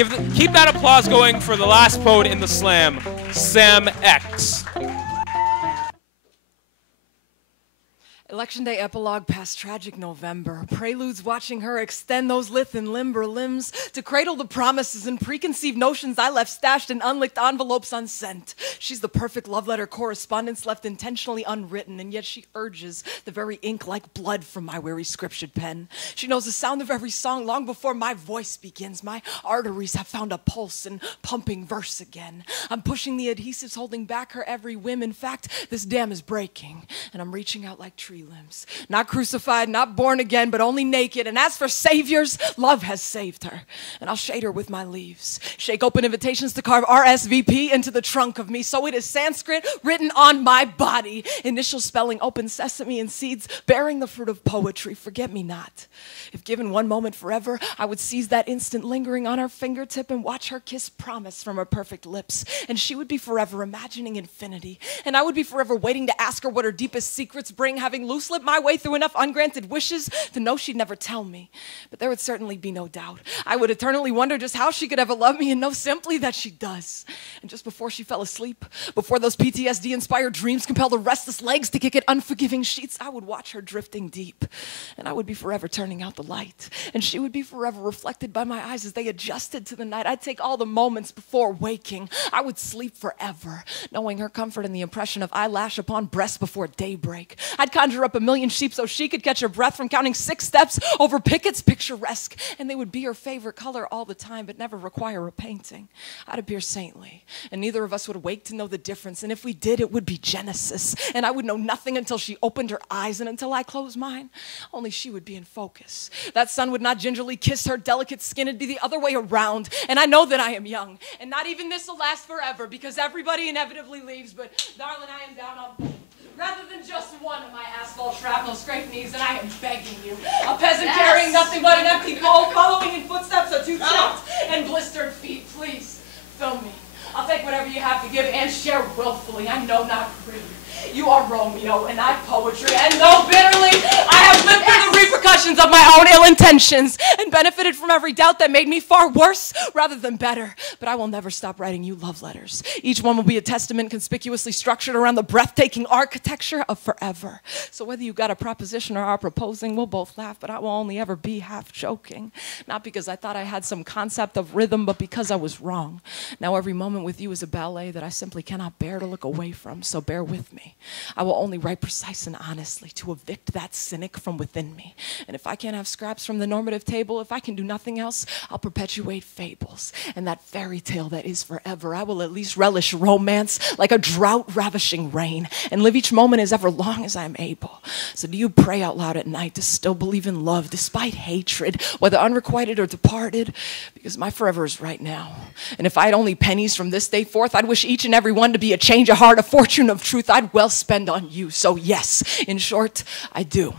Keep that applause going for the last poet in the slam, Sam X. Election day epilogue past tragic November. Preludes watching her extend those lithe and limber limbs to cradle the promises and preconceived notions I left stashed in unlicked envelopes unsent. She's the perfect love letter correspondence left intentionally unwritten, and yet she urges the very ink like blood from my weary scriptured pen. She knows the sound of every song long before my voice begins. My arteries have found a pulse and pumping verse again. I'm pushing the adhesives holding back her every whim. In fact, this dam is breaking, and I'm reaching out like trees. Limbs. Not crucified, not born again, but only naked. And as for saviors, love has saved her. And I'll shade her with my leaves. Shake open invitations to carve RSVP into the trunk of me. So it is Sanskrit written on my body. Initial spelling, open sesame and seeds, bearing the fruit of poetry. Forget me not. If given one moment forever, I would seize that instant lingering on her fingertip and watch her kiss promise from her perfect lips. And she would be forever imagining infinity. And I would be forever waiting to ask her what her deepest secrets bring, having loose-lipped my way through enough ungranted wishes to know she'd never tell me. But there would certainly be no doubt. I would eternally wonder just how she could ever love me and know simply that she does. And just before she fell asleep, before those PTSD-inspired dreams compelled her restless legs to kick at unforgiving sheets, I would watch her drifting deep. And I would be forever turning out the light. And she would be forever reflected by my eyes as they adjusted to the night. I'd take all the moments before waking. I would sleep forever, knowing her comfort in the impression of eyelash upon breast before daybreak. I'd conjure up a million sheep so she could catch her breath from counting 6 steps over pickets picturesque, and they would be her favorite color all the time but never require a painting. I'd appear saintly, and neither of us would wake to know the difference, and if we did, it would be Genesis, and I would know nothing until she opened her eyes, and until I closed mine, only she would be in focus. That sun would not gingerly kiss her delicate skin, it'd be the other way around, and I know that I am young, and not even this will last forever, because everybody inevitably leaves, but darling, I am down on rather than just one of my asphalt shrapnel scraped knees, and I am begging you. A peasant carrying nothing but an empty bowl, following in footsteps of 2 chapped and blistered feet. Please, film me. I'll take whatever you have to give and share willfully. I know not greed. You are Romeo, and I poetry, and though bitterly, I have lived through the repercussions of my own ill intentions and benefited from every doubt that made me far worse rather than better. But I will never stop writing you love letters. Each one will be a testament conspicuously structured around the breathtaking architecture of forever. So whether you got a proposition or are proposing, we'll both laugh, but I will only ever be half joking. Not because I thought I had some concept of rhythm, but because I was wrong. Now every moment with you is a ballet that I simply cannot bear to look away from, so bear with me. I will only write precise and honestly to evict that cynic from within me. And if I can't have scraps from the normative table, if I can do nothing else, I'll perpetuate fables. And that fairy tale that is forever, I will at least relish romance like a drought-ravishing rain and live each moment as ever long as I'm able. So do you pray out loud at night to still believe in love despite hatred, whether unrequited or departed? Because my forever is right now. And if I had only pennies from this day forth, I'd wish each and every one to be a change of heart, a fortune of truth I'd well spend on you. So yes, in short, I do.